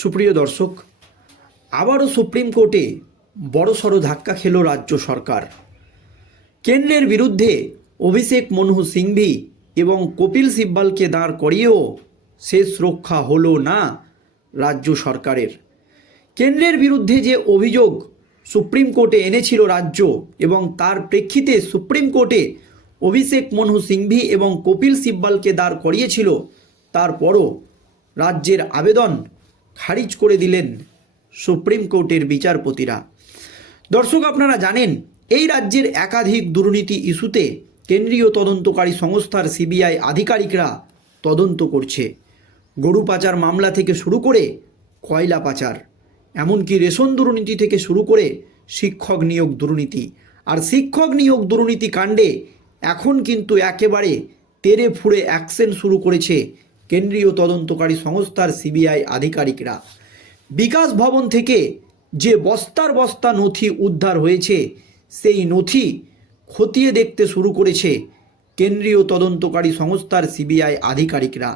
সুপ্রিয় দর্শক, আবারও সুপ্রিম কোর্টে বড়সড় ধাক্কা খেল রাজ্য সরকার। কেন্দ্রের বিরুদ্ধে অভিষেক মনহু সিংভি এবং কপিল সিব্বালকে দাঁড় করিয়েও শেষ রক্ষা হলো না রাজ্য সরকারের। কেন্দ্রের বিরুদ্ধে যে অভিযোগ সুপ্রিম কোর্টে এনেছিল রাজ্য এবং তার প্রেক্ষিতে সুপ্রিম কোর্টে অভিষেক মনহু সিংভি এবং কপিল সিব্বালকে দাঁড় করিয়েছিল, তারপরও রাজ্যের আবেদন খারিজ করে দিলেন সুপ্রিম কোর্টের বিচারপতিরা। দর্শক, আপনারা জানেন, এই রাজ্যের একাধিক দুর্নীতি ইস্যুতে কেন্দ্রীয় তদন্তকারী সংস্থার সিবিআই আধিকারিকরা তদন্ত করছে। গরু পাচার মামলা থেকে শুরু করে কয়লা পাচার, এমনকি রেশন দুর্নীতি থেকে শুরু করে শিক্ষক নিয়োগ দুর্নীতি। আর শিক্ষক নিয়োগ দুর্নীতি কাণ্ডে এখন কিন্তু একেবারে তেরে ফুড়ে অ্যাকশন শুরু করেছে কেন্দ্রীয় তদন্তকারী সংস্থার সিবিআই আধিকারিকরা। বিকাশ ভবন থেকে যে বস্তার বস্তা নথি উদ্ধার হয়েছে, সেই নথি খতিয়ে দেখতে শুরু করেছে কেন্দ্রীয় তদন্তকারী সংস্থার সিবিআই আধিকারিকরা।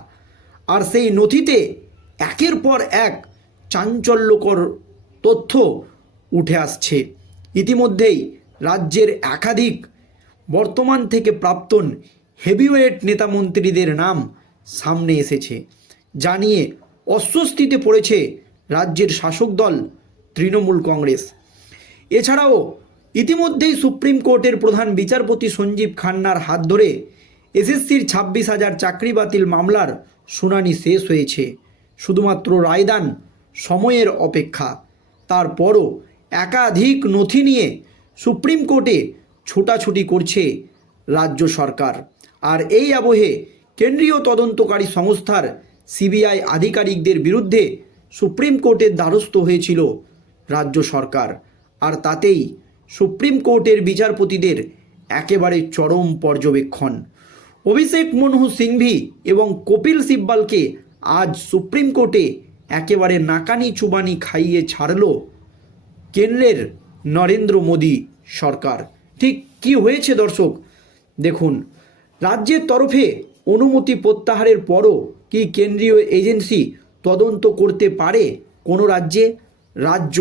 আর সেই নথিতে একের পর এক চাঞ্চল্যকর তথ্য উঠে আসছে। ইতিমধ্যেই রাজ্যের একাধিক বর্তমান থেকে প্রাক্তন হেভিওয়েট নেতামন্ত্রীদের নাম সামনে এসেছে জানিয়ে অস্বস্তিতে পড়েছে রাজ্যের শাসক দল, তৃণমূল কংগ্রেস। এছাড়াও ইতিমধ্যেই সুপ্রিম কোর্টের প্রধান বিচারপতি সঞ্জীব খান্নার হাত ধরে এসএসসির ছাব্বিশ হাজার চাকরি বাতিল মামলার শুনানি শেষ হয়েছে। শুধুমাত্র রায়দান সময়ের অপেক্ষা। তারপরও একাধিক নথি নিয়ে সুপ্রিম কোর্টে ছোটাছুটি করছে রাজ্য সরকার। আর এই আবহে কেন্দ্রীয় তদন্তকারী সংস্থার সিবিআই আধিকারিকদের বিরুদ্ধে সুপ্রিম কোর্টের দ্বারস্থ হয়েছিল রাজ্য সরকার। আর তাতেই সুপ্রিম কোর্টের বিচারপতিদের একেবারে চরম পর্যবেক্ষণ। অভিষেক মনহু সিংভি এবং কপিল সিব্বালকে আজ সুপ্রিম কোর্টে একেবারে নাকানি চুবানি খাইয়ে ছাড়ল কেন্দ্রের নরেন্দ্র মোদী সরকার। ঠিক কি হয়েছে দর্শক, দেখুন। রাজ্যের তরফে অনুমতি প্রত্যাহারের পরও কি কেন্দ্রীয় এজেন্সি তদন্ত করতে পারে কোনো রাজ্যে? রাজ্য।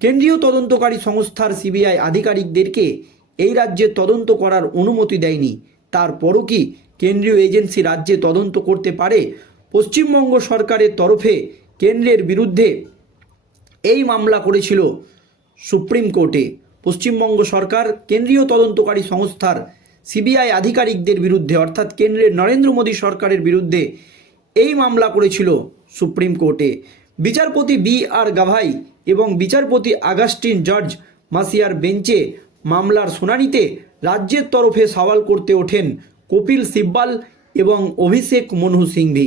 কেন্দ্রীয় তদন্তকারী সংস্থার সিবিআই আধিকারিকদেরকে এই রাজ্যে তদন্ত করার অনুমতি দেয়নি। তারপরও কি কেন্দ্রীয় এজেন্সি রাজ্যে তদন্ত করতে পারে? পশ্চিমবঙ্গ সরকারের তরফে কেন্দ্রের বিরুদ্ধে এই মামলা করেছিল সুপ্রিম কোর্টে। পশ্চিমবঙ্গ সরকার কেন্দ্রীয় তদন্তকারী সংস্থার সিবিআই আধিকারিকদের বিরুদ্ধে, অর্থাৎ কেন্দ্রের নরেন্দ্র মোদী সরকারের বিরুদ্ধে এই মামলা করেছিল সুপ্রিম কোর্টে। বিচারপতি বি আর গাভাই এবং বিচারপতি আগাস্টিন জর্জ মাসিয়ার বেঞ্চে মামলার শুনানিতে রাজ্যের তরফে সওয়াল করতে ওঠেন কপিল সিব্বাল এবং অভিষেক মনহু সিংভি।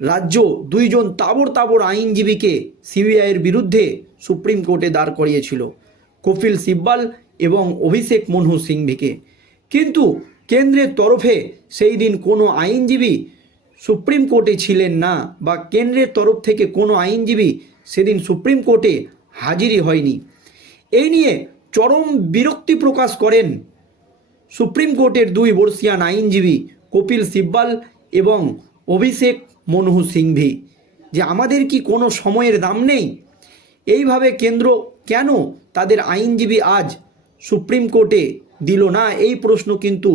রাজ্য দুইজন তাবড় তাবড় আইনজীবীকে সিবিআইয়ের বিরুদ্ধে সুপ্রিম কোর্টে দাঁড় করিয়েছিল কপিল সিব্বাল এবং অভিষেক মনহু সিংভিকে। কিন্তু কেন্দ্রের তরফে সেই দিন কোনো আইনজীবী সুপ্রিম কোর্টে ছিলেন না বা কেন্দ্রের তরফ থেকে কোনো আইনজীবী সেদিন সুপ্রিম কোর্টে হাজিরই হয়নি। এই নিয়ে চরম বিরক্তি প্রকাশ করেন সুপ্রিম কোর্টের দুই বর্ষিয়ান আইনজীবী কপিল সিব্বাল এবং অভিষেক মনহু সিংভি। যে আমাদের কি কোনো সময়ের দাম নেই? এইভাবে কেন্দ্র কেন তাদের আইনজীবী আজ সুপ্রিম কোর্টে দিল না। এই প্রশ্ন কিন্তু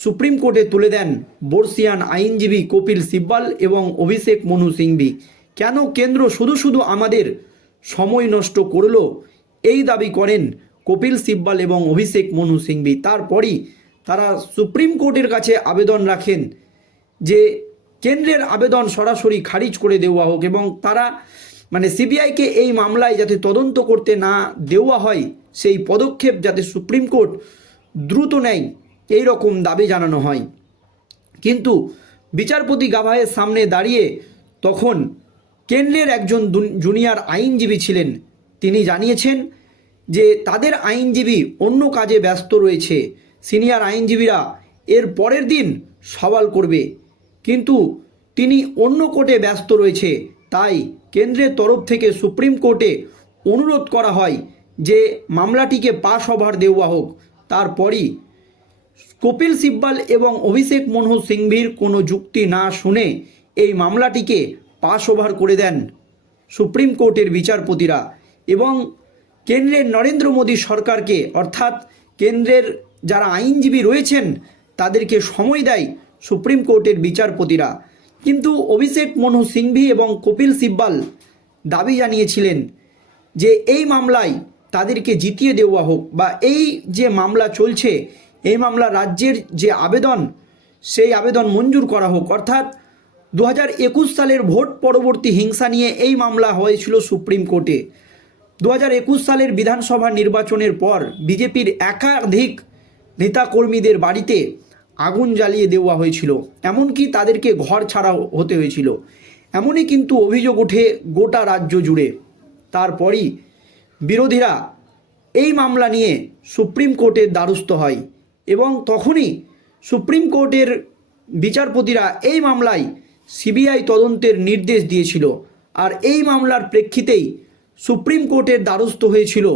সুপ্রিম কোর্টে তুলে দেন বর্ষিয়ান আইনজীবী কপিল সিব্বাল এবং অভিষেক মনু সিংভি। কেন কেন্দ্র শুধু শুধু আমাদের সময় নষ্ট করল? এই দাবি করেন কপিল সিব্বাল এবং অভিষেক মনু সিংভি। তারপরই তারা সুপ্রিম কোর্টের কাছে আবেদন রাখেন যে কেন্দ্রের আবেদন সরাসরি খারিজ করে দেওয়া হোক এবং তারা মানে সিবিআইকে এই মামলায় যাতে তদন্ত করতে না দেওয়া হয় সেই পদক্ষেপ যাতে সুপ্রিম কোর্ট দ্রুত নেয় এই রকম দাবি জানানো হয়। কিন্তু বিচারপতি গাভায়ের সামনে দাঁড়িয়ে তখন কেন্দ্রের একজন জুনিয়র আইনজীবী ছিলেন। তিনি জানিয়েছেন যে তাদের আইনজীবী অন্য কাজে ব্যস্ত রয়েছে। সিনিয়র আইনজীবীরা এর পরের দিন সওয়াল করবে। কিন্তু তিনি অন্য কোর্টে ব্যস্ত রয়েছে। তাই কেন্দ্রের তরফ থেকে সুপ্রিম কোর্টে অনুরোধ করা হয় যে মামলাটিকে পাশ হবার দেওয়া হোক, তারপরই কপিল সিব্বাল এবং অভিষেক মনহু সিংভির কোনো যুক্তি না শুনে এই মামলাটিকে পাস ওভার করে দেন সুপ্রিম কোর্টের বিচারপতিরা এবং কেন্দ্রের নরেন্দ্র মোদী সরকারকে, অর্থাৎ কেন্দ্রের যারা আইনজীবী রয়েছেন, তাদেরকে সময় দেয় সুপ্রিম কোর্টের বিচারপতিরা। কিন্তু অভিষেক মনু সিংভি এবং কপিল সিব্বাল দাবি জানিয়েছিলেন যে এই মামলায় তাদেরকে জিতিয়ে দেওয়া হোক বা এই যে মামলা চলছে, এই মামলা রাজ্যের যে আবেদন, সেই আবেদন মঞ্জুর করা হোক। অর্থাৎ দু একুশ সালের ভোট পরবর্তী হিংসা নিয়ে এই মামলা হয়েছিল সুপ্রিম কোর্টে। দু একুশ সালের বিধানসভা নির্বাচনের পর বিজেপির একাধিক নেতাকর্মীদের বাড়িতে আগুন জ্বালিয়ে দেওয়া হয়েছিল। এমনকি তাদেরকে ঘর ছাড়া হতে হয়েছিল। এমনই কিন্তু অভিযোগ ওঠে গোটা রাজ্য জুড়ে। তারপরই বিরোধীরা এই মামলা নিয়ে সুপ্রিম কোর্টের দ্বারস্থ হয় এবং তখনই সুপ্রিম কোর্টের বিচারপতিরা এই মামলায় সিবিআই তদন্তের নির্দেশ দিয়েছিল। আর এই মামলার প্রেক্ষিতেই সুপ্রিম কোর্টের দ্বারস্থ হয়েছিল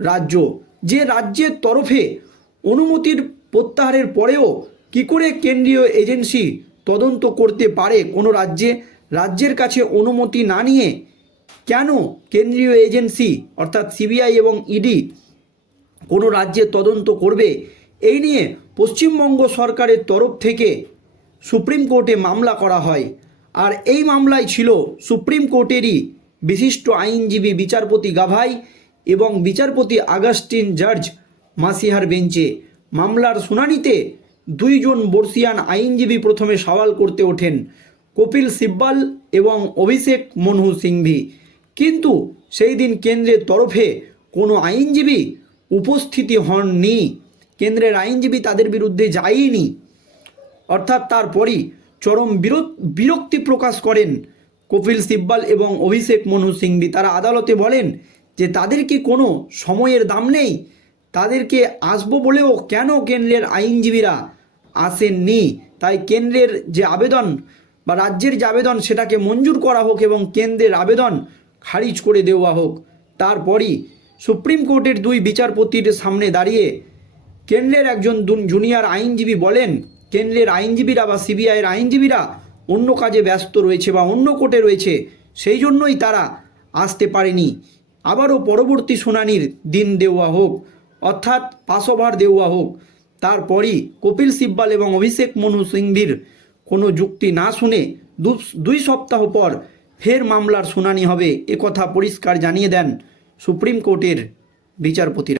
রাজ্য। যে রাজ্যের তরফে অনুমতির প্রত্যাহারের পরেও কি করে কেন্দ্রীয় এজেন্সি তদন্ত করতে পারে কোনো রাজ্যে, রাজ্যের কাছে অনুমতি না নিয়ে কেন কেন্দ্রীয় এজেন্সি, অর্থাৎ সিবিআই এবং ইডি, কোনো রাজ্যে তদন্ত করবে? এই নিয়ে পশ্চিমবঙ্গ সরকারের তরফ থেকে সুপ্রিম কোর্টে মামলা করা হয়। আর এই মামলায় ছিল সুপ্রিম কোর্টেরই বিশিষ্ট আইনজীবী বিচারপতি গাভাই এবং বিচারপতি আগাস্টিন জার্জ মাসিহার বেঞ্চে। মামলার শুনানিতে দুইজন বর্ষিয়ান আইনজীবী প্রথমে সওয়াল করতে ওঠেন কপিল সিব্বাল এবং অভিষেক মনহু সিংভি। কিন্তু সেই দিন কেন্দ্রের তরফে কোনো আইনজীবী উপস্থিতি হননি। কেন্দ্রের আইনজীবী তাদের বিরুদ্ধে যায়নি। অর্থাৎ তারপরই চরম বিরো- বিরক্তি প্রকাশ করেন কপিল সিব্বাল এবং অভিষেক মনু সিংভি। তারা আদালতে বলেন যে, তাদের কি কোনো সময়ের দাম নেই? তাদেরকে আসব বলেও কেন কেন্দ্রের আইনজীবীরা আসেননি? তাই কেন্দ্রের যে আবেদন বা রাজ্যের যে আবেদন, সেটাকে মঞ্জুর করা হোক এবং কেন্দ্রের আবেদন খারিজ করে দেওয়া হোক। তারপরই সুপ্রিম কোর্টের দুই বিচারপতির সামনে দাঁড়িয়ে কেন্দ্রের একজন জুনিয়র আইনজীবী বলেন, কেন্দ্রের আইনজীবীরা বা সিবিআইয়ের আইনজীবীরা অন্য কাজে ব্যস্ত রয়েছে বা অন্য কোর্টে রয়েছে, সেই জন্যই তারা আসতে পারেনি। আবারও পরবর্তী শুনানির দিন দেওয়া হোক, অর্থাৎ পাসওভার দেওয়া হোক। তারপরই কপিল সিব্বাল এবং অভিষেক মনু সিংভির কোনো যুক্তি না শুনে দুই সপ্তাহ পর ফের মামলার শুনানি হবে একথা পরিষ্কার জানিয়ে দেন সুপ্রিম কোর্টের বিচারপতিরা।